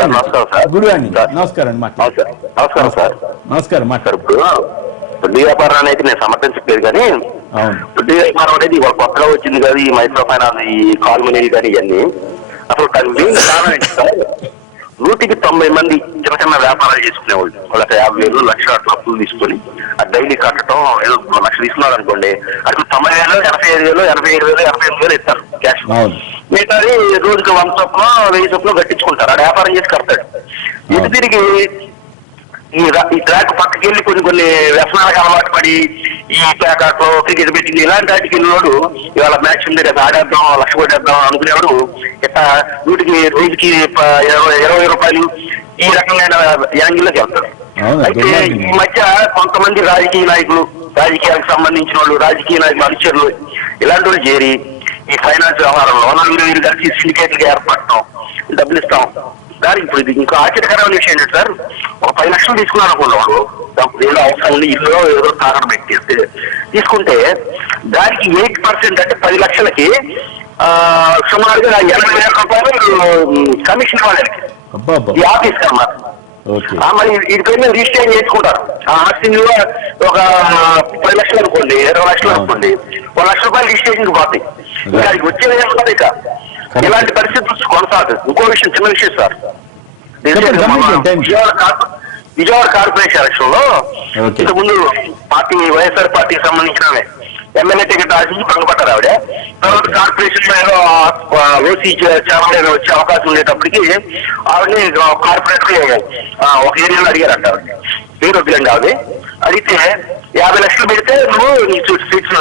Morning. Good morning. నమస్కారం. నమస్కారం sir. నమస్కారం. వడ్డీ వ్యాపారం అనేది నేను సమర్థించట్లేదు కానీ వడ్డీ వ్యాపారం అనేది ఇవాళ కొత్తగా వచ్చింది కదా, ఈ మైక్రో ఫైనాన్స్, ఈ కాల్ మనీ కానీ ఇవన్నీ. అసలు దాని మెయిన్ కారణం ఏంటి సార్? 190 మంది చిన్న చిన్న వ్యాపారాలు చేసుకునేవాళ్ళు. వాళ్ళకి 50,000 లక్ష అట్లా అప్పులు తీసుకొని ఆ డైలీ కట్టడం, ఏదో 1 లక్ష తీసుకున్నారు అనుకోండి, అటు 90,000, 85,000, 85,000 ఇస్తారు క్యాష్. మిగతాది రోజుకి 100 చొప్పున 1000 చొప్పున కట్టించుకుంటారు. ఆ వ్యాపారం చేసి కడతాడు. ఇటు తిరిగి ఈ ట్రాక్ పక్కకి వెళ్ళి కొన్ని వ్యసనాలకు అలవాటు పడి ఈ ప్యాకాట్లు, క్రికెట్ బెట్టింగ్ ఇలాంటి వాటికి వెళ్ళినోడు ఇవాళ మ్యాచ్ ఉంది రేపు ఆడేద్దాం, 1 లక్ష కొట్టేద్దాం అనుకునేవాడు ఇట్లా రోజుకి 20 రూపాయలు ఈ రకమైన యాంగిల్లోకి వెళ్తారు. అయితే ఈ మధ్య కొంతమంది రాజకీయ నాయకులు, రాజకీయాలకు సంబంధించిన వాళ్ళు, రాజకీయ నాయకులు అనుచరులు ఇలాంటి వాళ్ళు చేరి ఈ ఫైనాన్స్ వ్యవహారంలో 4 కలిసి సిండికేట్లుగా ఏర్పడటం, డబ్బులు ఇస్తాం. దానికి ఇప్పుడు ఇది ఇంకా ఆశ్చర్యకరమైన విషయం ఏంటంటే సార్, ఒక 10 లక్షలు తీసుకున్నారు అనుకున్నాడు, ఏదో అవసరం ఉంది, ఇల్లు ఏదో తాకడ పెట్టి తీసుకుంటే దానికి 8% అంటే 10 లక్షలకి సుమారుగా 80,000 రూపాయలు కమిషన్ ఇవ్వాలి ఈ ఆఫీస్ కన్నా. మరి వీటిపైన రిజిస్ట్రేషన్ చేసుకుంటారు. ఆ ఆస్తి విలువ ఒక 10 లక్షలు అనుకోండి, 20 లక్షలు అనుకోండి, 1 లక్ష రూపాయలు రిజిస్ట్రేషన్కి పోతాయి. ఇంకా అది వచ్చేది ఏముంటుంది? ఇక ఇలాంటి పరిస్థితులు కొనసాగుతుంది. ఇంకో విషయం, చిన్న విషయం సార్, విజయవాడ కార్పొరేషన్ ఎలక్షన్ లో ఇంతకుముందు పార్టీ, వైఎస్ఆర్ పార్టీకి సంబంధించిన ఎమ్మెల్యే టికెట్ ఆశించి పక్కపడ్డారు ఆవిడ. తర్వాత కార్పొరేషన్ లో ఓసీ చైర్మన్ వచ్చే అవకాశం ఉండేటప్పటికి ఆవిడని కార్పొరేటర్ ఒక ఏరియాలో అడిగారంట. పేరు వద్దులండి ఆవిడ అడిగితే 50 లక్షలు పెడితే నువ్వు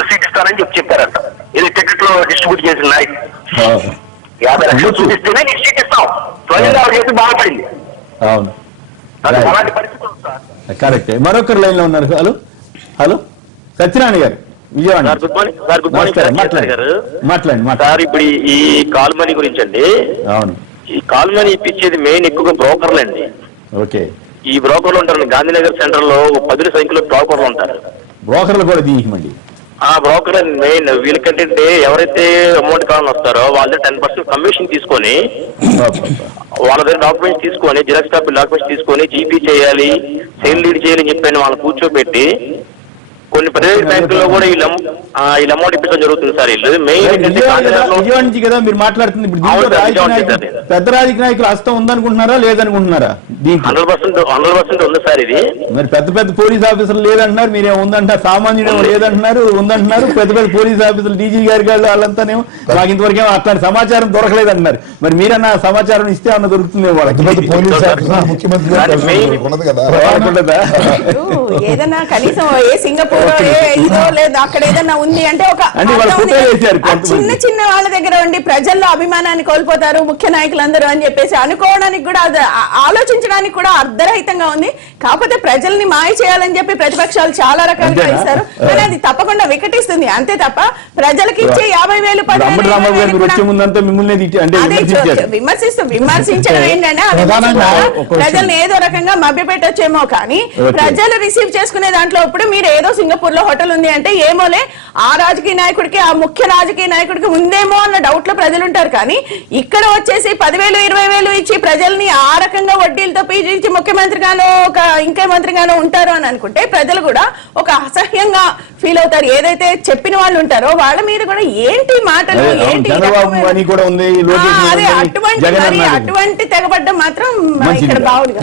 సీట్ ఇస్తానని చెప్పారంట. ఇది టికెట్ లో డిస్ట్రిబ్యూట్ చేసిన నాయకు 50 లక్షలు చూపిస్తేనే నీకు సీట్ ఇస్తాం. త్వరగా ఆవిడ చేసి బాగుపడింది. అలాంటి పరిస్థితులు సార్. కరెక్ట్. మరొకరు లైన్ లో ఉన్నారు. హలో హలో సత్యనారాయణ గారు, విజయవాడ. గుడ్ మార్నింగ్ మాట్లాడండి సార్. ఇప్పుడు ఈ కాల్ మనీ గురించి అండి. అవును, ఈ కాల్ మనీ ఇప్పించేది మెయిన్ ఎక్కువగా బ్రోకర్లు అండి. ఓకే. ఈ బ్రోకర్లు ఉంటారు గాంధీనగర్ సెంటర్ లో 10 సంఖ్యలో బ్రోకర్లు ఉంటారు. బ్రోకర్లు కూడా తీయమండి. ఆ బ్రోకర్ మెయిన్ వీళ్ళకంటే ఎవరైతే అమౌంట్ కావాలని వస్తారో వాళ్ళు 10% కమిషన్ తీసుకొని వాళ్ళ దగ్గర డాక్యుమెంట్స్ తీసుకొని, జిరాక్స్ కాపీ డాక్యుమెంట్స్ తీసుకొని జీపీ చేయాలి, సేల్ లీడ్ చేయాలని చెప్పి వాళ్ళని కూర్చోబెట్టి కొన్ని ప్రైవేట్ బ్యాంకుల్లో కూడా వీళ్ళు అమౌంట్ ఇప్పించడం జరుగుతుంది సార్. వీళ్ళు మెయిన్ విజయవాడ నుంచి కదా మీరు మాట్లాడుతుంది. ఇప్పుడు పెద్ద రాజకీయ నాయకులు హస్తం ఉందనుకుంటున్నారా లేదనుకుంటున్నారా? 100% ఉంది సార్. ఇది మరి పెద్ద పోలీస్ ఆఫీసర్లు లేదంటున్నారు, మీరేమో ఉందంటారు. సామాన్యుడేమో లేదంటున్నారు, ఉందంటున్నారు. పెద్ద పోలీస్ ఆఫీసర్లు, డీజీ గారి వాళ్ళంతానేమో మాకు ఇంతవరకు ఏమో అట్లాంటి సమాచారం దొరకలేదు అంటున్నారు. మరి మీరన్నా సమాచారం ఇస్తే అన్న దొరుకుతుందేమో వాళ్ళకి. ఏదన్నా కనీసం ఏ సింగపూర్ ఇదో లేదు అక్కడ ఏదన్నా ఉంది అంటే ఒక చిన్న చిన్న వాళ్ళ దగ్గర ఉండి ప్రజల్లో అభిమానాన్ని కోల్పోతారు ముఖ్య నాయకులందరూ అని చెప్పేసి అనుకోవడానికి కూడా, ఆలోచించడానికి కూడా అర్ధరహితంగా ఉంది. కాకపోతే ప్రజల్ని మాయ చేయాలని చెప్పి ప్రతిపక్షాలు చాలా రకాలుగా ఇస్తారు, కానీ అది తప్పకుండా వికటిస్తుంది. అంతే తప్ప ప్రజలకి ఇచ్చే 50,000, 10,000 విమర్శించడం ఏంటంటే ప్రజల్ని ఏదో రకంగా మభ్యపెట్టొచ్చేమో, కానీ ప్రజలు రిసీవ్ చేసుకునే దాంట్లో ఇప్పుడు మీరు ఏదో సింగపూర్ లో హోటల్ ఉంది అంటే ఏమోలే ఆ రాజకీయ నాయకుడికి, ఆ ముఖ్య రాజకీయ నాయకుడికి ఉందేమో అన్న డౌట్ లో ప్రజలు ఉంటారు. కానీ ఇక్కడ వచ్చేసి 10,000, 20,000 ఇచ్చి ప్రజల్ని ఆ రకంగా వడ్డీలతో పీడించి ముఖ్యమంత్రిగానో ఒక ఇంకే మంత్రిగానో ఉంటారు అని అనుకుంటే ప్రజలు కూడా ఒక అసహ్యంగా ఫీల్ అవుతారు. ఏదైతే చెప్పిన వాళ్ళు ఉంటారో వాళ్ళ మీద కూడా ఏంటి మాటలు, ఏంటి అటువంటి తెగబడ్డం మాత్రం ఇక్కడ బాగుంది.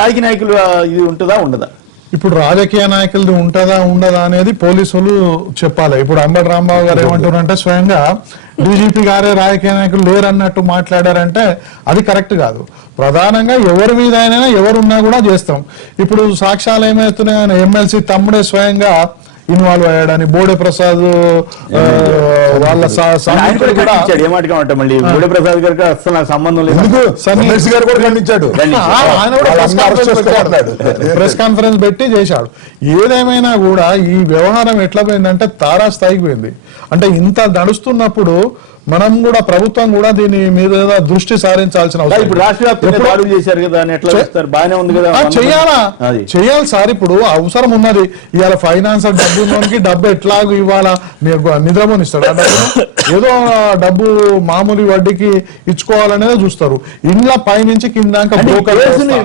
రాజకీయ నాయకులు ఇది ఉంటుందా ఉండదా? ఇప్పుడు రాజకీయ నాయకులది ఉంటదా ఉండదా అనేది పోలీసులు చెప్పాలి. ఇప్పుడు అంబటి రాంబాబు గారు ఏమంటారంటే స్వయంగా డీజీపీ గారే రాజకీయ నాయకులు లేరన్నట్టు మాట్లాడారంటే అది కరెక్ట్ కాదు. ప్రధానంగా ఎవరి మీద అయినా ఎవరున్నా కూడా చేస్తాం. ఇప్పుడు సాక్ష్యాలు ఏమవుతున్నాయని ఎమ్మెల్సీ తమ్ముడే స్వయంగా ఇన్వాల్వ్ అయ్యాడని బోడే ప్రసాద్ వాళ్ళ సంబంధం ప్రెస్ కాన్ఫరెన్స్ పెట్టి చేశాడు. ఏదేమైనా కూడా ఈ వ్యవహారం ఎట్లా పోయిందంటే తారాస్థాయికి పోయింది. అంటే ఇంత నడుస్తున్నప్పుడు మనం కూడా ప్రభుత్వం కూడా దీని మీద దృష్టి సారించాల్సిన అవసరం. ఇప్పుడు రాష్ట్ర వ్యాప్తంగా దాడులు చేశారు కదా అని ఎట్లా చేస్తారు? బాగానే ఉంది కదా. చెయ్యాలి సార్. ఇప్పుడు అవసరం ఉన్నది. ఇవాళ ఫైనాన్స్ డబ్బు ఉన్నోనికి డబ్బు ఎట్లాగూ ఇవ్వాలా, నిద్రపోనిస్తాడు ఆ డబ్బు, ఏదో డబ్బు మామూలు వడ్డీకి ఇచ్చుకోవాలనేది చూస్తారు. ఇండ్ల పైనుంచి కింద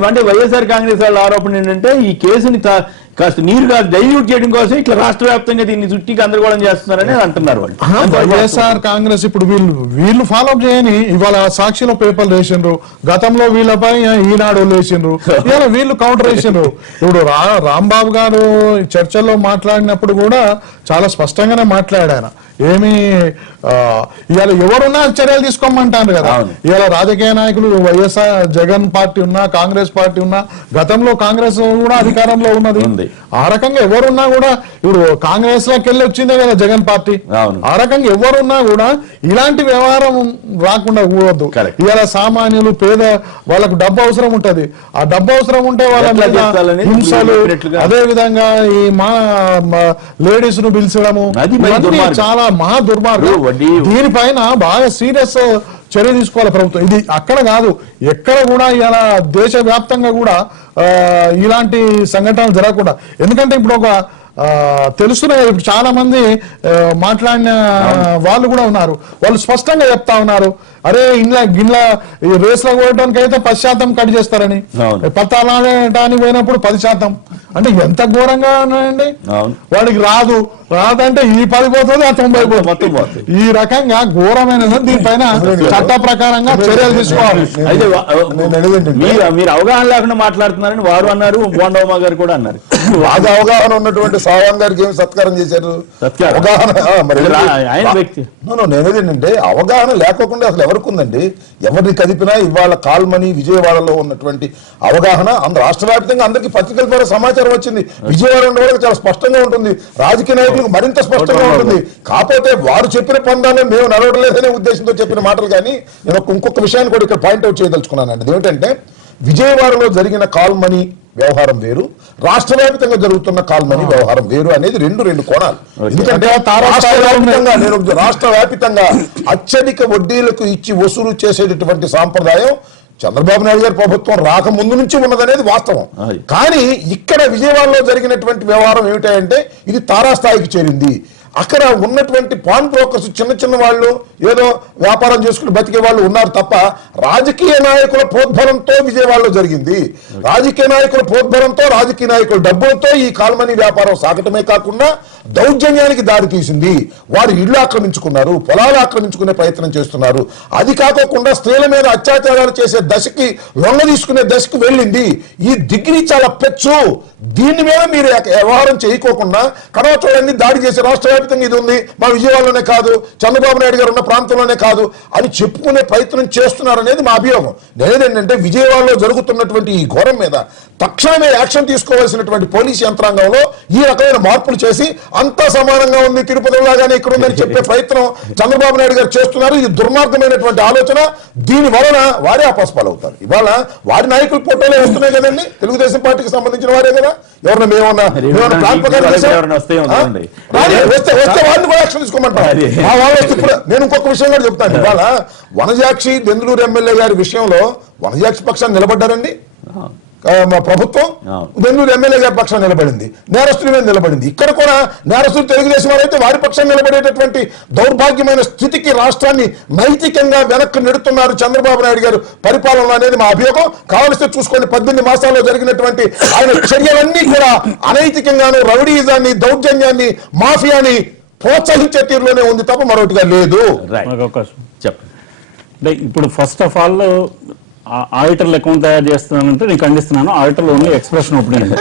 అంటే వైఎస్ఆర్ కాంగ్రెస్ వాళ్ళ ఆరోపణ ఏంటంటే ఈ కేసుని కాస్త నీరు కాదు డైల్యూట్ చేయడం కోసం ఇట్లా రాష్ట్ర వ్యాప్తంగా దీన్ని చుట్టి గందరగోళం చేస్తున్నారని అంటున్నారు వాళ్ళు. వైఎస్ఆర్ కాంగ్రెస్ ఇప్పుడు వీళ్ళు ఫాలో అప్ చేయని ఇవాళ సాక్షిలో పేపర్లు వేసిండ్రు, గతంలో వీళ్ళపై ఈనాడు వేసిండ్రు, ఇవాళ వీళ్ళు కౌంటర్ వేసిండ్రు. ఇప్పుడు రాంబాబు గారు చర్చల్లో మాట్లాడినప్పుడు కూడా చాలా స్పష్టంగానే మాట్లాడారు. ఏమి ఇవాళ ఎవరున్నా చర్యలు తీసుకోమంటారు కదా. ఇవాళ రాజకీయ నాయకులు వైఎస్ఆర్ జగన్ పార్టీ ఉన్నా, కాంగ్రెస్ పార్టీ ఉన్నా, గతంలో కాంగ్రెస్ కూడా అధికారంలో ఉన్నది. ఆ రకంగా ఎవరున్నా కూడా ఇప్పుడు కాంగ్రెస్ లోకి వెళ్ళి వచ్చిందే కదా జగన్ పార్టీ. ఆ రకంగా ఎవరున్నా కూడా ఇలాంటి వ్యవహారం రాకుండా కూడదు. ఇవాళ సామాన్యులు పేద వాళ్ళకు డబ్బు అవసరం ఉంటది. ఆ డబ్బు అవసరం ఉంటే వాళ్ళ హింసలు, అదే విధంగా ఈ లేడీస్ ను పిలిచడము చాలా మహా దుర్మార్గం. దీనిపైన బాగా సీరియస్ చర్య తీసుకోవాలి ప్రభుత్వం. ఇది అక్కడ కాదు, ఎక్కడ కూడా ఇలా దేశవ్యాప్తంగా కూడా ఇలాంటి సంఘటనలు జరగకుండా. ఎందుకంటే ఇప్పుడు ఒక తెలుస్తున్నాయి, ఇప్పుడు చాలా మంది మాట్లాడిన వాళ్ళు కూడా ఉన్నారు. వాళ్ళు స్పష్టంగా చెప్తా ఉన్నారు, అరే గిన్నె రేస్ లో కొట్టడానికి అయితే 10% కట్ చేస్తారని, పత్తాలాడటానికి పోయినప్పుడు 10%. అంటే ఎంత ఘోరంగా ఉన్నాయండి. వాడికి రాదంటే ఈ 10 పోతుంది, ఆ 90 పోతుంది. ఈ రకంగా ఘోరమైన దీనిపైన చట్ట ప్రకారంగా చర్యలు తీసుకోవాలి. అయితే మీరు అవగాహన లేకుండా మాట్లాడుతున్నారని వారు అన్నారు, బోండమ్మ గారు కూడా అన్నారు. బాగా అవగాహన ఉన్నటువంటి సావాంగ్ గారికి ఏమి సత్కారం చేశారు? అవగాహన ఆయన వ్యక్తి నేనేంటంటే అవగాహన లేకోకుండా అసలు ఎవరికి ఉందండి? ఎవరిని కదిపినా ఇవాళ కాల్మని విజయవాడలో ఉన్నటువంటి అవగాహన రాష్ట్ర వ్యాప్తంగా అందరికీ పత్రికల ద్వారా సమాచారం వచ్చింది. విజయవాడ ఉండే వాళ్ళకి చాలా స్పష్టంగా ఉంటుంది, రాజకీయ నాయకులకు మరింత స్పష్టంగా ఉంటుంది. కాకపోతే వారు చెప్పిన పందాన్ని మేము నడవడలేదనే ఉద్దేశంతో చెప్పిన మాటలు. కానీ నేను ఇంకొక విషయాన్ని కూడా ఇక్కడ పాయింట్అవుట్ చేయదలుచుకున్నానండి. ఏమిటంటే విజయవాడలో జరిగిన కాల్మనీ వ్యవహారం వేరు, రాష్ట్ర వ్యాప్తంగా జరుగుతున్న కాల్మనీ వ్యవహారం వేరు అనేది రెండు కోణాలు. ఎందుకంటే రాష్ట్ర వ్యాప్తంగా అత్యధిక వడ్డీలకు ఇచ్చి వసూలు చేసేటటువంటి సాంప్రదాయం చంద్రబాబు నాయుడు గారి ప్రభుత్వం రాకముందు నుంచి ఉన్నదనేది వాస్తవం. కానీ ఇక్కడ విజయవాడలో జరిగినటువంటి వ్యవహారం ఏమిటంటే ఇది తారాస్థాయికి చేరింది. అక్కడ ఉన్నటువంటి పాన్ బ్రోకర్స్ చిన్న వాళ్ళు ఏదో వ్యాపారం చేసుకుని బతికే వాళ్ళు ఉన్నారు తప్ప రాజకీయ నాయకుల ప్రోద్బలంతో విజయవాడలో జరిగింది. రాజకీయ నాయకుల ప్రోద్బలంతో, రాజకీయ నాయకుల డబ్బులతో ఈ కాల్మనీ వ్యాపారం సాగటమే కాకుండా దౌర్జన్యానికి దారి తీసింది. వారు ఇళ్లు ఆక్రమించుకున్నారు, పొలాలు ఆక్రమించుకునే ప్రయత్నం చేస్తున్నారు. అది కాకోకుండా స్త్రీల మీద అత్యాచారాలు చేసే దశకి, లొంగ తీసుకునే దశకు వెళ్ళింది. ఈ డిగ్రీ చాలా పెచ్చు. దీని మీద మీరు వ్యవహారం చేయకోకుండా కడవ చూడండి దాడి చేసే రాష్ట్ర వ్యాప్తంగా ఇది ఉంది, మా విజయవాడలోనే కాదు, చంద్రబాబు నాయుడు గారు ఉన్న ప్రాంతంలోనే కాదు అని చెప్పుకునే ప్రయత్నం చేస్తున్నారనేది మా అభియోగం. నేనేంటంటే విజయవాడలో జరుగుతున్నటువంటి ఈ ఘోరం మీద తక్షణమే యాక్షన్ తీసుకోవాల్సినటువంటి పోలీసు యంత్రాంగంలో ఈ రకమైన మార్పులు చేసి అంతా సమానంగా ఉంది, తిరుపతిలాగానే ఇక్కడ ఉందని చెప్పే ప్రయత్నం చంద్రబాబు నాయుడు గారు చేస్తున్నారు. ఇది దుర్మార్గమైనటువంటి ఆలోచన. దీని వలన వారే అపస్పాలవుతారు. ఇవాళ వారి నాయకుల ఫోటోలే వస్తున్నాయి కదండి, తెలుగుదేశం పార్టీకి సంబంధించిన వారే కదా. ఎవరన్నా మేమన్నా వస్తే వాళ్ళని కూడా యాక్షన్ తీసుకోమంటారు. మా వాళ్ళు వస్తే నేను ఇంకొక విషయం కూడా చెప్తాను. ఇవాళ వనజాక్షి దెందులూరు ఎమ్మెల్యే గారి విషయంలో వనజాక్షి పక్షాన్ని నిలబడ్డారండి మా ప్రభుత్వం, దెందులూరు ఎమ్మెల్యే గారి పక్షాన్ని నిలబడింది, నేరస్తుల మీద నిలబడింది. ఇక్కడ కూడా నేరస్తులు తెలుగుదేశం వారైతే వారి పక్షాన్ని నిలబడేటటువంటి దౌర్భాగ్యమైన స్థితికి రాష్ట్రాన్ని నైతికంగా వెనక్కి నెడుతున్నారు చంద్రబాబు నాయుడు గారు పరిపాలన అనేది మా అభియోగం. కావలిస్తే చూసుకోండి, 18 మాసాల్లో జరిగినటువంటి ఆయన చర్యలన్నీ కూడా అనైతికంగాను, రౌడీజాన్ని, దౌర్జన్యాన్ని, మాఫియాని ప్రోత్సహించే తీరులోనే ఉంది తప్ప మరొకటిగా లేదు. అంటే ఇప్పుడు ఫస్ట్ ఆఫ్ ఆల్ ఆడిటర్లు అకౌంట్ తయారు చేస్తున్నానంటే నేను ఖండిస్తున్నాను. ఆడిటర్లు ఓన్లీ ఎక్స్ప్రెషన్ ఒపీనియన్.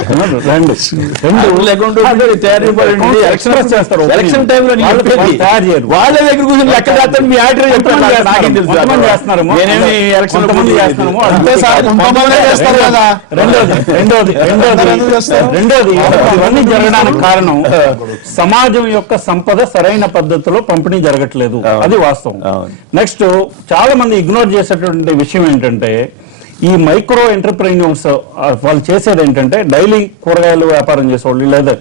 రెండోది ఇవన్నీ జరగడానికి కారణం సమాజం యొక్క సంపద సరైన పద్ధతిలో పంపిణీ జరగట్లేదు, అది వాస్తవం. నెక్స్ట్ చాలా మంది ఇగ్నోర్ చేసేటువంటి విషయం ఏంటంటే ఈ మైక్రో ఎంటర్ప్రెన్యూర్స్ వాళ్ళు చేసేది ఏంటంటే డైలీ కూరగాయలు వ్యాపారం చేసేవాళ్ళు, లేదా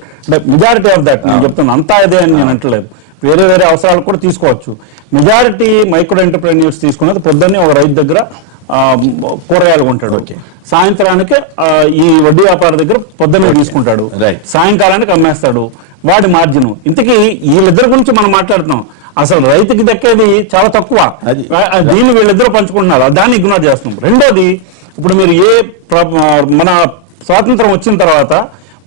మెజారిటీ ఆఫ్ దట్ నేను చెప్తున్నాను, అంతా అదే అని నేను అంటలేదు. వేరే వేరే అవసరాలకు కూడా తీసుకోవచ్చు. మెజారిటీ మైక్రో ఎంటర్ప్రెన్యూర్స్ తీసుకున్నది పొద్దున్నే ఒక రైతు దగ్గర కూరగాయలు కొంటాడు, సాయంత్రానికి ఈ వడ్డీ వ్యాపారి దగ్గర పొద్దున్నే తీసుకుంటాడు, సాయంకాలానికి అమ్మేస్తాడు, వాడి మార్జిన్. ఇంతకీ వీళ్ళిద్దరి గురించి మనం మాట్లాడుతున్నాం. అసలు రైతుకి దక్కేది చాలా తక్కువ, దీన్ని వీళ్ళిద్దరూ పంచుకుంటున్నారు, దాన్ని ఇగ్నోర్ చేస్తున్నాం. రెండోది, ఇప్పుడు మీరు మన స్వాతంత్రం వచ్చిన తర్వాత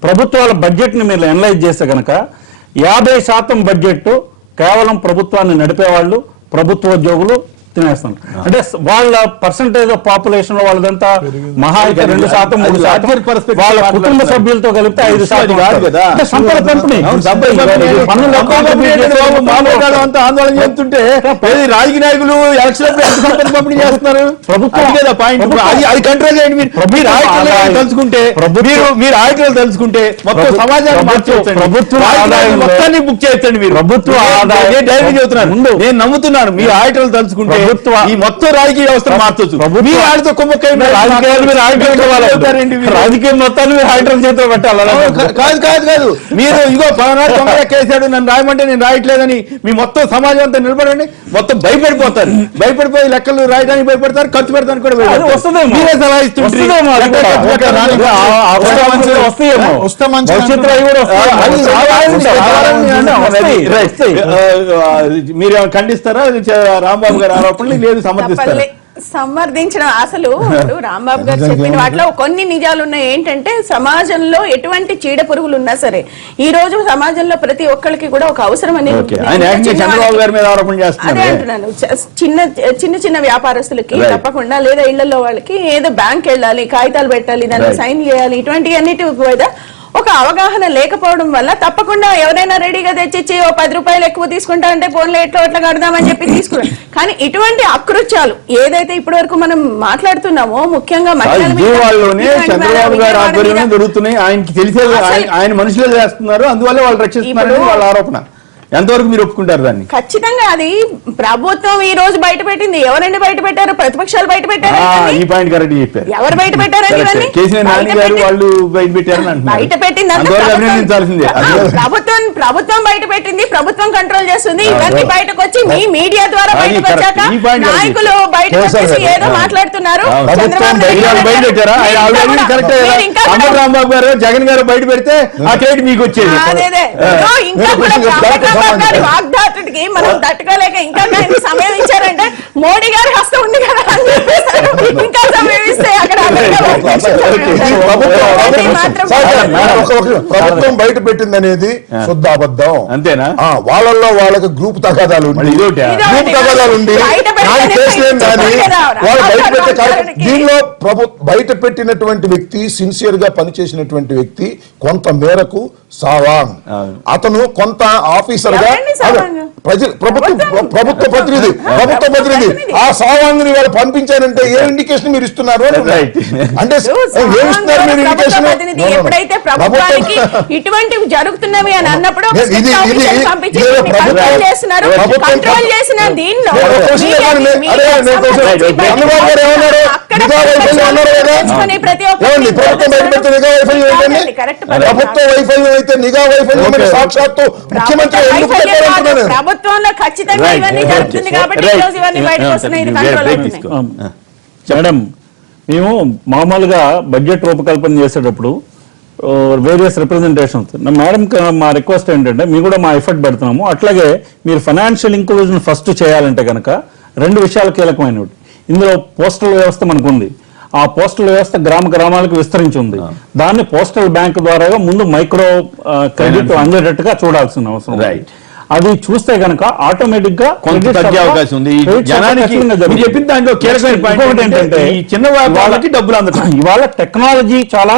ప్రభుత్వాల బడ్జెట్ ని మీరు అనలైజ్ చేస్తే కనుక 50% బడ్జెట్ కేవలం ప్రభుత్వాన్ని నడిపేవాళ్ళు, ప్రభుత్వోద్యోగులు తినేస్తాం. అంటే వాళ్ళ పర్సంటేజ్ ఆఫ్ పాపులేషన్ లో వాళ్ళదంతా మహా అయితే 2%, 3%, వాళ్ళ కుటుంబ సభ్యులతో కలిపితే 5%. సంపద పంపిణీ ఆందోళన చేస్తుంటే రాజకీయ నాయకులు ఎలక్షన్ సంపద పంపిణీ చేస్తున్నారు. అది కంట్రోల్ చేయండి. మీరు తలుచుకుంటే మీరు ఆయుధాలు తలుచుకుంటే మొత్తం సమాజాన్ని మొత్తాన్ని బుక్ చేయొచ్చండి. మీరు ప్రభుత్వ డైరెక్ట్ చెబుతున్నాను, నేను నమ్ముతున్నాను. మీరు ఆయుధాలు తలుచుకుంటే ఈ మొత్తం రాజకీయ వ్యవస్థను మార్చొచ్చు. రాజకీయం మొత్తాన్ని మీరు హైడ్రోజన్ చేతిలో పెట్టాలి. కాదు కాదు కాదు, మీరు ఇగో పలానా తొందరగా కేసాడు నన్ను రాయమంటే నేను రాయట్లేదని మీ మొత్తం సమాజం అంతా నిలబడండి. మొత్తం భయపడిపోతారు, భయపడిపోయి లెక్కలు రాయడానికి భయపడతారు, ఖర్చు పెడతానికి కూడా భయపడతారు. మీరే సలహా మీరు ఖండిస్తారా రాంబాబు గారు ఆరోపణలు? లేదు సమర్థిస్తారు. సమర్థించడం అసలు ఇప్పుడు రాంబాబు గారు చెప్పిన వాటిలో కొన్ని నిజాలు ఉన్నాయి. ఏంటంటే సమాజంలో ఎటువంటి చీడ పురుగులు ఉన్నా సరే ఈ రోజు సమాజంలో ప్రతి ఒక్కరికి కూడా ఒక అవసరం అనేది చంద్రబాబు గారి మీద ఆరోపణ చేస్తున్నారు. అదే అంటున్నాను, చిన్న చిన్న వ్యాపారస్తులకి తప్పకుండా లేదా ఇళ్లలో వాళ్ళకి ఏదో బ్యాంక్ వెళ్ళాలి, కాగితాలు పెట్టాలి, దాన్ని సైన్ చేయాలి, ఇటువంటి అన్నిటి మీద ఒక అవగాహన లేకపోవడం వల్ల తప్పకుండా ఎవరైనా రెడీగా తెచ్చిచ్చి 10 రూపాయలు ఎక్కువ తీసుకుంటా అంటే ఫోన్లో ఎట్లా కడదామని చెప్పి తీసుకున్నాం. కానీ ఇటువంటి అకృత్యాలు ఏదైతే ఇప్పటి వరకు మనం మాట్లాడుతున్నామో ముఖ్యంగా చంద్రబాబు గారి ఆధ్వర్యంలో జరుగుతున్నాయి. ఆయనకి తెలిసే ఆయన మనుషులు చేస్తున్నారు, అందువల్ల వాళ్ళు రక్షిస్తున్నారు వాళ్ళ ఆరోపణ. ఎంతవరకు మీరు ఒప్పుకుంటారు దాన్ని? ఖచ్చితంగా అది ప్రభుత్వం ఈ రోజు బయట పెట్టింది. ఎవరండి బయట పెట్టారు? ప్రతిపక్షాలు బయట పెట్టారు. ఈ పాయింట్ కరెక్ట్ చెప్పారు. ఎవరు బయట పెట్టారండి? కేసీఆర్ నాని గారు వాళ్ళు బయట పెట్టారని అంటున్నారు. బయట పెట్టింది అభినందించాల్సిందే. ప్రభుత్వం బయట పెట్టింది, ప్రభుత్వం కంట్రోల్ చేస్తుంది. ఇవన్నీ బయటకు వచ్చి మీ మీడియా ద్వారా బయటకు వచ్చాక నాయకులు బయటకు వచ్చేసి ఏదో మాట్లాడుతున్నారు. రాంబాబు గారు జగన్ గారు బయట పెడితే ఆ క్రెడిట్ మీకు వచ్చేది. ఇంకా వాగ్దాటుడికి మనం తట్టుకోలేక ఇంకా సమయం ఇచ్చారంటే మోడీ గారి హస్తం ఉంది కదా అని చెప్పేశారు. ఇంకా సమయం ఇస్తే అక్కడ ప్రభుత్వం బయట పెట్టింది అనేది శుద్ధ అబద్ధం. అంతేనా? వాళ్ళల్లో వాళ్ళకి గ్రూప్ తగాదాలు ఉండి వాళ్ళు బయట పెట్టే దీనిలో బయట పెట్టినటువంటి వ్యక్తి సిన్సియర్ గా పనిచేసినటువంటి వ్యక్తి కొంత మేరకు సావాంగ్, అతను కొంత ఆఫీసర్ గా ప్రభుత్వ ప్రతినిధి ఆ సావాంగ్ ని వాళ్ళు పంపించారంటే ఏ ఇండికేషన్ మీరు ఇస్తున్నారు? అంటే ఎప్పుడైతే ప్రభుత్వానికి ఇటువంటివి జరుగుతున్నవి అని అన్నప్పుడు కంట్రోల్ చేసిన దీనిలో ప్రభుత్వ వైఫల్యం అయితే నిఘా వైఫల్యం సాక్షాత్తు ముఖ్యమంత్రి ప్రభుత్వంలో ఖచ్చితంగా ఇవన్నీ జరుగుతుంది కాబట్టి ఇవన్నీ బయటకు వస్తున్నాయి. మేడం, మేము మామూలుగా బడ్జెట్ రూపకల్పన చేసేటప్పుడు వేరియస్ రిప్రజెంటేషన్స్ మేడం మా రిక్వెస్ట్ ఏంటంటే మేము కూడా మా ఎఫర్ట్ పెడుతున్నాము. అట్లాగే మీరు ఫైనాన్షియల్ ఇంక్లూజన్ ఫస్ట్ చేయాలంటే కనుక 2 విషయాలు కీలకమైనవి. ఇందులో పోస్టల్ వ్యవస్థ మనకు ఉంది. ఆ పోస్టల్ వ్యవస్థ గ్రామాలకు విస్తరించి ఉంది. దాన్ని పోస్టల్ బ్యాంక్ ద్వారా ముందు మైక్రో క్రెడిట్ అందేటట్టుగా చూడాల్సిన అవసరం. అది చూస్తే కనుక ఆటోమేటిక్ గా కొంత తగ్గే అవకాశం ఉంది. చెప్పిన దాంట్లో కీలకమైన ఏంటంటే చిన్న వాళ్ళకి డబ్బులు అందడం. ఇవాళ టెక్నాలజీ చాలా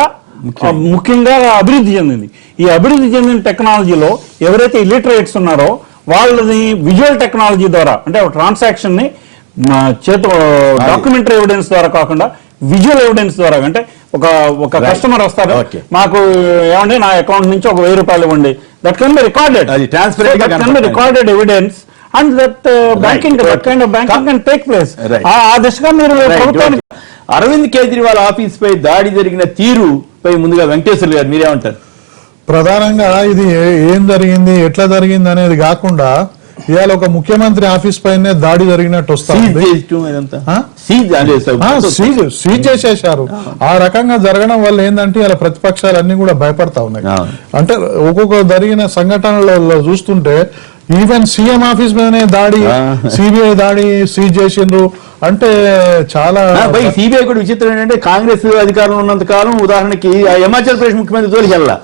ముఖ్యంగా అభివృద్ధి చెందింది. ఈ అభివృద్ధి చెందిన టెక్నాలజీలో ఎవరైతే ఇల్లిటరేట్స్ ఉన్నారో వాళ్ళని విజువల్ టెక్నాలజీ ద్వారా, అంటే ట్రాన్సాక్షన్ ని డాక్యుమెంటరీ ఎవిడెన్స్ ద్వారా కాకుండా విజువల్ ఎవిడెన్స్ ద్వారా, అంటే ఒక కస్టమర్ వస్తారు, మాకు ఏమండి నా అకౌంట్ నుంచి ఒక 1000 రూపాయలు ఇవ్వండి, that can be recorded evidence and that banking can take place. ఆ దిశగా మీరు ప్రభుత్వానికి అరవింద్ కేజ్రీవాల్ ఆఫీస్ పై దాడి జరిగిన తీరు పై ముందుగా వెంకటేశ్వర గారు మీరేమంటారు? ప్రధానంగా ఇది ఏం జరిగింది ఎట్లా జరిగింది అనేది కాకుండా ఇవాళ ఒక ముఖ్యమంత్రి ఆఫీస్ పైనే దాడి జరిగినట్టు వస్తుంది. సీజ్ చేసేశారు. ఆ రకంగా జరగడం వల్ల ఏంటంటే ఇలా ప్రతిపక్షాలన్నీ కూడా భయపడతా ఉన్నాయి. అంటే ఒక్కొక్క జరిగిన సంఘటనలలో చూస్తుంటే ఈవెన్ సీఎం ఆఫీస్ మీదనే దాడి, సిబిఐ దాడి, సీజ్ చేసిండ్రు అంటే చాలా. సిబిఐ కూడా విచిత్రం ఏంటంటే కాంగ్రెస్ అధికారంలో ఉన్నంత కాలం ఉదాహరణకి హిమాచల్ ప్రదేశ్ ముఖ్యమంత్రి జోలికి వెళ్ళా,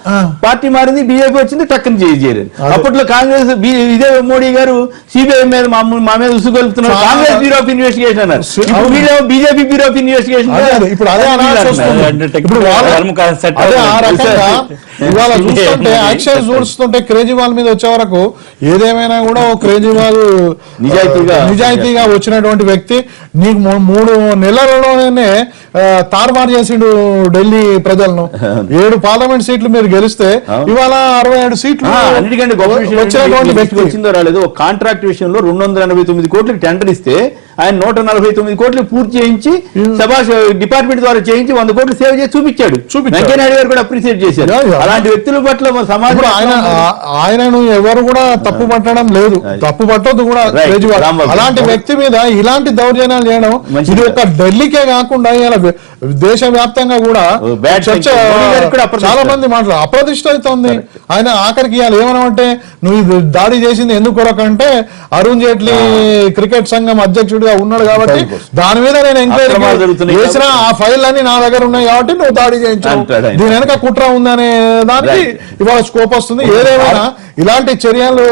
పార్టీ మారింది, బీజేపీ వచ్చింది, టక్కని చేయలేదు. అప్పట్లో కాంగ్రెస్ ఇదే మోడీ గారు సిబిఐ మీద మా మీద ఉసుగొలుపుతున్నారు, కాంగ్రెస్ బ్యూరో ఆఫ్ ఇన్వెస్టిగేషన్ అన్నారు, బీజేపీ బ్యూరో ఆఫ్ ఇన్వెస్టిగేషన్. ఇప్పుడు అదే ఇవాళ చూస్తుంటే యాక్షన్ చూస్తుంటే కేజ్రీవాల్ మీద వచ్చే వరకు ఏదేమైనా కూడా ఓ కేజ్రీవాల్ నిజాయితీగా వచ్చినటువంటి వ్యక్తి నీకు 3 నెలలలోనే తారుమారు చేసిండు ఢిల్లీ ప్రజలను. 7 పార్లమెంట్ సీట్లు మీరు గెలిస్తే ఇవాళ 67 సీట్లు. అన్నిటికంటే గొప్ప విషయం వ్యక్తి వచ్చిందో రాలేదు, ఒక కాంట్రాక్ట్ విషయంలో 289 కోట్లకి టెండర్ ఇస్తే ఆయన 149 కోట్లు పూర్తి చేయించి సభాష్ డిపార్ట్మెంట్ ద్వారా చేయించి 100 కోట్లు సేవ్ చేసి చూపించాడు. వెంకయ్యనాయుడు గారు కూడా అప్రిషియేట్ చేశారు. అలాంటి వ్యక్తుల పట్ల సమాజం ఆయనను ఎవరు కూడా తప్పు పట్టడం లేదు, తప్పు పట్టొద్దు కూడా. అలాంటి వ్యక్తి మీద ఇలాంటి దౌర్జన్యాలు చేయడం ఇది ఒక ఢిల్లీకే కాకుండా దేశవ్యాప్తంగా కూడా చాలా మంది మాట్లాడు అప్రతిష్ట అవుతుంది. ఆయన ఆఖరికి ఇవాళ ఏమనంటే నువ్వు ఇది దాడి చేసింది ఎందుకు కొరకంటే అరుణ్ జైట్లీ క్రికెట్ సంఘం అధ్యక్షుడిగా ఉన్నాడు కాబట్టి దాని మీద నేను ఎంక్వైరీ చేసిన ఆ ఫైల్ అన్ని నా దగ్గర ఉన్నాయి కాబట్టి నువ్వు దాడి చేయించావు, దీని వెనక కుట్ర ఉందనే దానికి ఇవాళ స్కోప్ వస్తుంది. ఏదేమైనా ఇలాంటి చర్యలు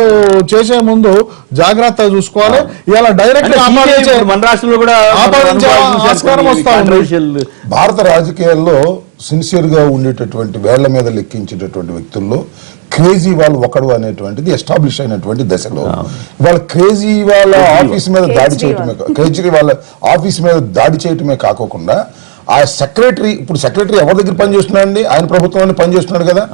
చేసే ముందు జాగ్రత్త చూసుకోవాలి. ఇవాళ డైరెక్ట్ మన రాష్ట్రంలో కూడా ఆస్కారం వస్తా ఉంది. భారత రాజకీయాల్లో సిన్సియర్ గా ఉండేటటువంటి వేళ్ల మీద లెక్కించేటటువంటి వ్యక్తుల్లో కేజ్రీవాల్ ఒకడు అనేటువంటిది ఎస్టాబ్లిష్ అయినటువంటి దశలో ఇవాళ కేజ్రీవాల్ ఆఫీస్ మీద దాడి చేయటమే కేజ్రీవాల్ ఆఫీస్ మీద దాడి చేయటమే కాకుండా ఆ సెక్రటరీ ఇప్పుడు సెక్రటరీ ఎవరి దగ్గర పనిచేస్తున్నాడండి? ఆయన ప్రభుత్వంలో పనిచేస్తున్నాడు కదా.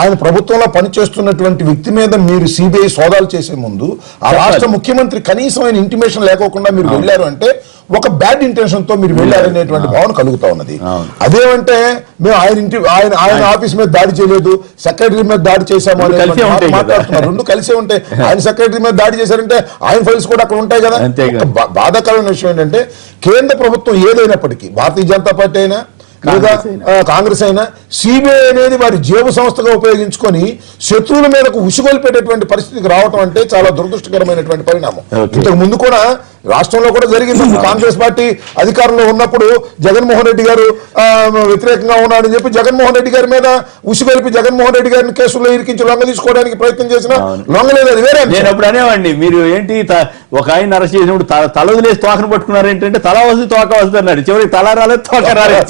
ఆయన ప్రభుత్వంలో పనిచేస్తున్నటువంటి వ్యక్తి మీద మీరు సిబిఐ సోదాలు చేసే ముందు ఆ రాష్ట్ర ముఖ్యమంత్రి కనీసం ఆయన ఇంటిమేషన్ లేకోకుండా మీరు వెళ్ళారు అంటే ఒక బ్యాడ్ ఇంటెన్షన్ తో మీరు వెళ్ళారనేటువంటి భావన కలుగుతా ఉన్నది. అదేమంటే మేము ఆయన ఆఫీస్ మీద దాడి చేయలేదు, సెక్రటరీ మీద దాడి చేశాము అని మాట్లాడుతున్నారు. రెండు కలిసే ఉంటాయి. ఆయన సెక్రటరీ మీద దాడి చేశారంటే ఆయన ఫైల్స్ కూడా అక్కడ ఉంటాయి కదా. బాధాకరమైన విషయం ఏంటంటే కేంద్ర ప్రభుత్వం ఏదైనప్పటికీ భారతీయ జనతా పార్టీ అయినా లేదా కాంగ్రెస్ అయినా సిబిఐ అనేది వారి జేబు సంస్థగా ఉపయోగించుకొని శత్రువుల మీదకు ఉసిగొల్పేటటువంటి పరిస్థితికి రావటం అంటే చాలా దురదృష్టకరమైనటువంటి పరిణామం. ఇంతకు ముందు కూడా రాష్ట్రంలో కూడా జరిగింది. కాంగ్రెస్ పార్టీ అధికారంలో ఉన్నప్పుడు జగన్మోహన్ రెడ్డి గారు వ్యతిరేకంగా ఉన్నాడని చెప్పి జగన్మోహన్ రెడ్డి గారి మీద ఉసిగొల్పి జగన్మోహన్ రెడ్డి గారిని కేసుల్లో ఇరికించి లొంగ తీసుకోవడానికి ప్రయత్నం చేసిన లొంగలేదు. అది వేరే. నేను అప్పుడు అనేవాడిని మీరు ఏంటి ఒక ఆయన అరెస్ట్ చేసినప్పుడు తల వదిలేసి తోకను పట్టుకున్నారు ఏంటంటే తల వస్తుంది తోక వస్తుంది అన్నాడు, చివరికి తల రాలేదు తోక రాలేదు.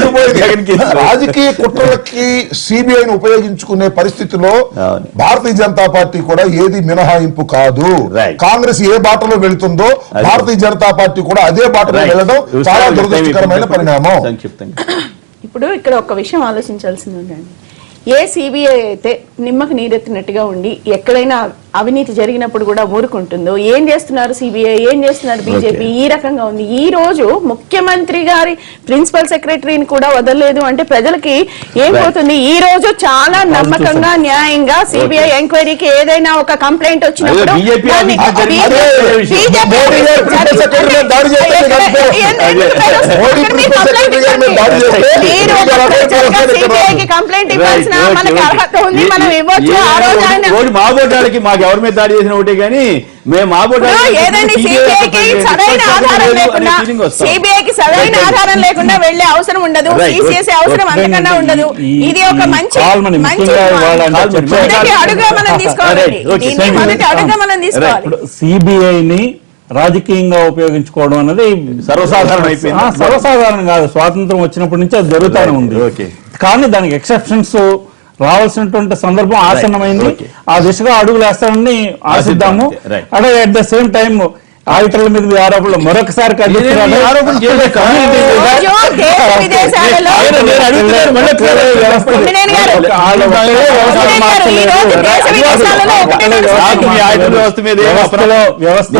చివరికి రాజకీయ కుట్రలకి సిబిఐని ఉపయోగించుకునే పరిస్థితిలో భారతీయ జనతా పార్టీ కూడా ఏది మినహాయింపు కాదు. కాంగ్రెస్ ఏ బాటలో వెళుతుందో భారతీయ జనతా పార్టీ కూడా అదే బాటలో వెళ్ళడం చాలా దురదృష్టకరమైన పరిణామం. ఇప్పుడు ఇక్కడ ఒక విషయం ఆలోచించాల్సింది ఉందండి. ఏ సిబిఐ అయితే నిమ్మకు నీరెత్తినట్టుగా ఉండి ఎక్కడైనా అవినీతి జరిగినప్పుడు కూడా ఊరుకుంటుందో, ఏం చేస్తున్నారు సిబిఐ, ఏం చేస్తున్నారు బీజేపీ, ఈ రకంగా ఉంది. ఈ రోజు ముఖ్యమంత్రి గారి ప్రిన్సిపల్ సెక్రటరీని కూడా వదలలేదు అంటే ప్రజలకి ఏం పోతుంది? ఈ రోజు చాలా నమ్మకంగా న్యాయంగా సిబిఐ ఎంక్వైరీకి ఏదైనా ఒక కంప్లైంట్ వచ్చినప్పుడు కంప్లైంట్ ఇవ్వాల్సిన మనకి అర్హత ఉంది, మనం ఇవ్వచ్చు. ఆ రోజు ఆయన ఎవరి మీద దాడి చేసిన ఒకటే కానీ మేము సరైన ఆధారం లేకుండా వెళ్లే అవసరం ఉండదు, చేసే అవసరం అంతకన్నా ఉండదు. ఇది ఒక మంచి అడుగుగా మనం తీసుకోవాలి. మొదటి అడుగుగా మనం తీసుకోవాలి. సిబిఐని రాజకీయంగా ఉపయోగించుకోవడం అనేది సర్వసాధారణం అయిపోయింది. సర్వసాధారణం కాదు, స్వాతంత్రం వచ్చినప్పటి నుంచి అది జరుగుతూనే ఉంది. కానీ దానికి ఎక్సెప్షన్స్ రావాల్సినటువంటి సందర్భం ఆసన్నమైంది. ఆ దిశగా అడుగులు వేస్తామని ఆశిద్దాము. అంటే అట్ ద సేమ్ టైం ఆడిటర్ల మీద ఆరోపణలు మరొకసారి విదేశాలలో నేను అడుగుతున్నాను, మళ్ళీ కొమ్మినేని గారు, కొమ్మినేని గారు, ఈ రోజు దేశ విదేశాలలో ఒకటే నాకు మీ ఆయుధ వ్యవస్థ మీద ఏం వ్యవస్థలో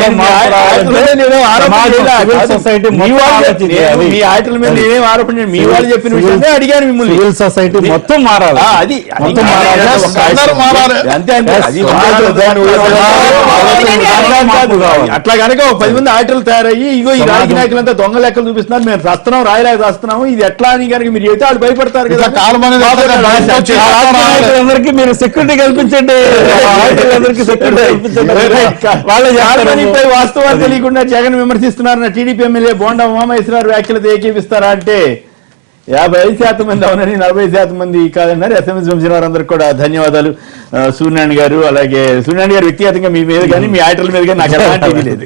నేను మీ ఆయుధ మీద నేనేం ఆరోపణ చేయలే. సివిల్ సొసైటీ మీ మొత్తం వాళ్ళు ఆలోచించాలి. మీ ఆయుధల మీద నేనేం ఆరోపణ చేయను. మీ వాళ్ళు చెప్పిన విషయాన్ని అడిగాను మిమ్మల్ని. సివిల్ సొసైటీ మొత్తం మారాలి. అది మొత్తం మారాలి. అందరూ మారాలి. అంతే అంతే. అది మార్పు కావాలి. అట్లా కనుక ఒక 10 మంది ఆటలు తయారయ్యి ఇగో ఈ రాజకీయ నాయకులంతా దొంగ లెక్కలు చూపిస్తున్నారు, మేము వస్తున్నాం రాయలేక వస్తున్నాము, ఇది ఎట్లా అని కనుక మీరు చెబితే వాళ్ళు భయపడతారు కదా. అందరికీ మీరు సెక్యూరిటీ కల్పించండి, అందరికీ సెక్యూరిటీ కల్పించండి. వాళ్ళపై వాస్తవాలు తెలియకుండా జగన్ విమర్శిస్తున్నారన్న టీడీపీ ఎమ్మెల్యే బోండా ఉమామహేశ్వరరావు వ్యాఖ్యలతో ఏకీపిస్తారా అంటే 55% మంది అవునని, 40% మంది కాదన్నారు. ఎస్ఎంఎస్ పంపిన వారందరికీ కూడా ధన్యవాదాలు. సూర్యనారాయణ గారు, అలాగే సూర్యనారాయణ గారు వ్యక్తిగతంగా మీ మీద కానీ మీ ఆటల మీద కానీ నాకు ఎలాంటిది లేదు.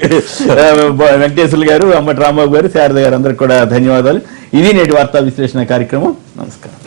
వెంకటేశ్వర్లు గారు, అంబటి రాంబాబు గారు, శారద గారు అందరికి కూడా ధన్యవాదాలు. ఇది నేటి వార్తా విశ్లేషణ కార్యక్రమం. నమస్కారం.